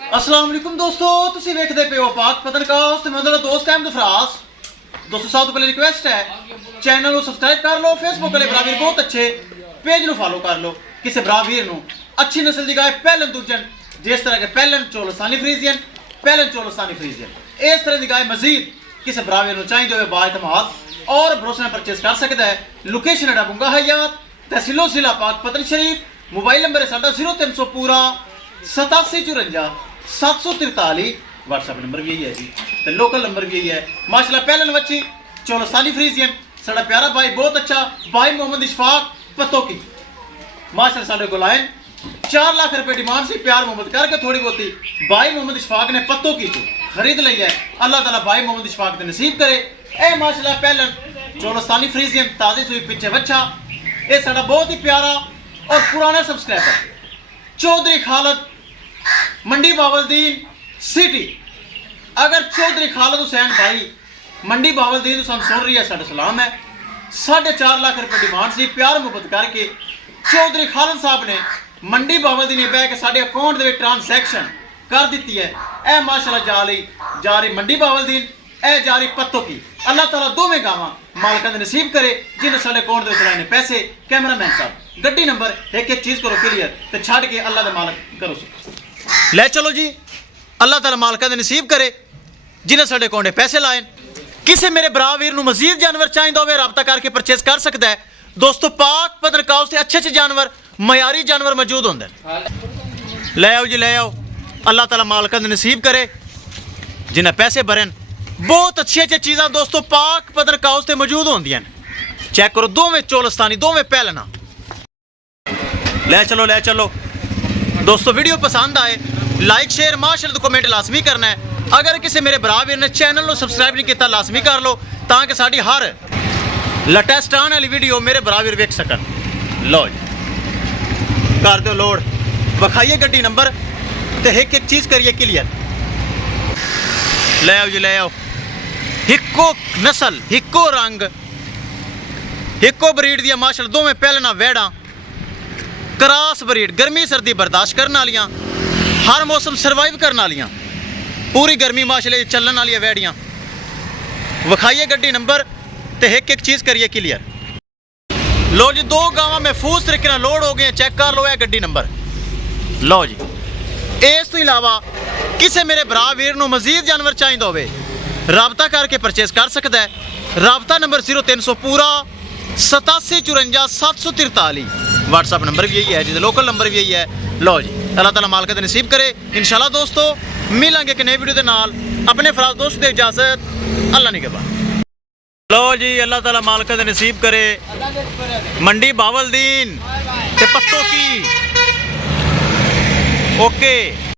अस्सलाम वालेकुम दोस्तों, तुसी वेखदे पे हो पाक पतनकास्ट ते मेरा दोस्त अहमद फरास। दोस्तों सब तो पहले रिक्वेस्ट है चैनल को सब्सक्राइब कर लो, फेसबुक वाले बराबर बहुत अच्छे पेज नु फॉलो कर लो। किसी बराबर नु अच्छी नस्ल दी गाय पहलन दुर्जन जिस तरह के पहलन चोलोसानी फ्रीजियन, पहलन चोलोसानी फ्रीजियन इस तरह दी गाय मजीद किसी बराबर नु चाहिए हो बाएतमाद और भरोसे परचेज कर सकता है। लोकेशन है बुंगा हयात, तहसीलो जिला पाक पतन शरीफ। मोबाइल नंबर है साडा 0300 पूरा 8754 743। व्हाट्सएप नंबर भी यही है जी, तो लोकल नंबर भी यही है। माशाल्लाह पहलन बच्ची चोलोसानी फ्रीजियन साडा प्यारा भाई बहुत अच्छा भाई मोहम्मद इशफाक पत्तो की माशाल्लाह साडे को लाइन 4 लाख रुपए डिमांड से प्यार मोहम्मद करके थोड़ी बहुती भाई मोहम्मद इशफाक ने पत्तो की तो खरीद ली है। अल्लाह ताला भाई मोहम्मद इशफाक ने नसीब करे। ए माशाल्लाह पहलन चोलोसानी फ्रीजियन ताज़ी सुई पीछे बच्चा ये साडा बहुत ही प्यारा और पुराना सब्सक्राइबर चौधरी खालिद मंडी बावलदीन सिटी। अगर चौधरी खालिद हुसैन भाई मंडी बावलदीन तो सुन रही है साडा सलाम है। 4.5 लाख रुपए डिमांड से प्यार मुहब्बत करके चौधरी खालिद साहब ने मंडी बावलदीन बह के साडे अकाउंट दे ट्रांसैक्शन कर दी है। ए माशाल्लाह जा रही मंडी बावलदीन ए जा रही पत्तों की। अल्लाह ताला दोवें गावां मालकां दे नसीब करे जिन्हें साडे अकाउंट दे चलाने पैसे। कैमरामैन साहब गड्डी नंबर एक चीज़ करो क्लियर तो छड़ के अल्लाह दे मालक करो ले चलो जी। अल्लाह ताला मालकां दे नसीब करे जिन्हें साडे अकाउंट पैसे लाए। किसी मेरे भरा वीर नूं मजीद जानवर चाहिए होवे रब्ता करके परचेज कर सकता है। दोस्तों पाक पतनकास्ट से अच्छे जानवर मयारी जानवर मौजूद होंगे। ले आओ जी ले आओ। अल्लाह ताला मालकां दे नसीब करे जिन्हें पैसे भरन। बहुत अच्छी चीज़ां दोस्तों पाक पतनकास्ट से मौजूद होंदियां। चेक करो दोवें चोलस्तानी दोवें पहलना। ले चलो दोस्तों वीडियो पसंद आए लाइक शेयर माशाल्लाह कमेंट लाजमी करना है। अगर किसी मेरे भरा वीर ने चैनल को सब्सक्राइब नहीं किया लाजमी कर लो ताकि साड़ी हर लेटेस्ट आने वाली वीडियो मेरे भरा वीर वेख सकन। लो जी कर दो लोड विखाइए गड्डी नंबर तो एक चीज़ करिए क्लियर। ले आओ जी ले आओ। हिक्को नस्ल हिक्को रंग हिक्को ब्रीड दिया माशाल्लाह दोवें पहलना वैड़ा क्रॉस ब्रीड गर्मी सर्दी बर्दाश्त करने वालियां हर मौसम सर्वाइव करने वालियां पूरी गर्मी माशाल्लाह चलन वाली वैड़ियां। विखाइए गड्डी नंबर तो एक चीज़ करिए क्लियर। लो जी दो गावां महफूज तरीके नाल लोड हो गए चेक कर लो है गड्डी नंबर। लो जी इस तो इलावा किसी मेरे भरा वीर नूं मजीद जानवर चाहिए होवे रब्ता करके परचेज कर सकता है। रब्ता नंबर 0300 पूरा 8754 743। व्हाट्सअप नंबर भी यही है जी, लोकल नंबर भी यही है। लो जी अल्लाह ताला मालक नसीब करे इंशाल्लाह। दोस्तों मिलेंगे एक नई वीडियो के नाल। अपने फराज दोस्त की इजाजत अल्लाह नहीं के बाद। लो जी अल्लाह ताला मालक नसीब करे मंडी बावलदीन ते पत्तों की। ओके।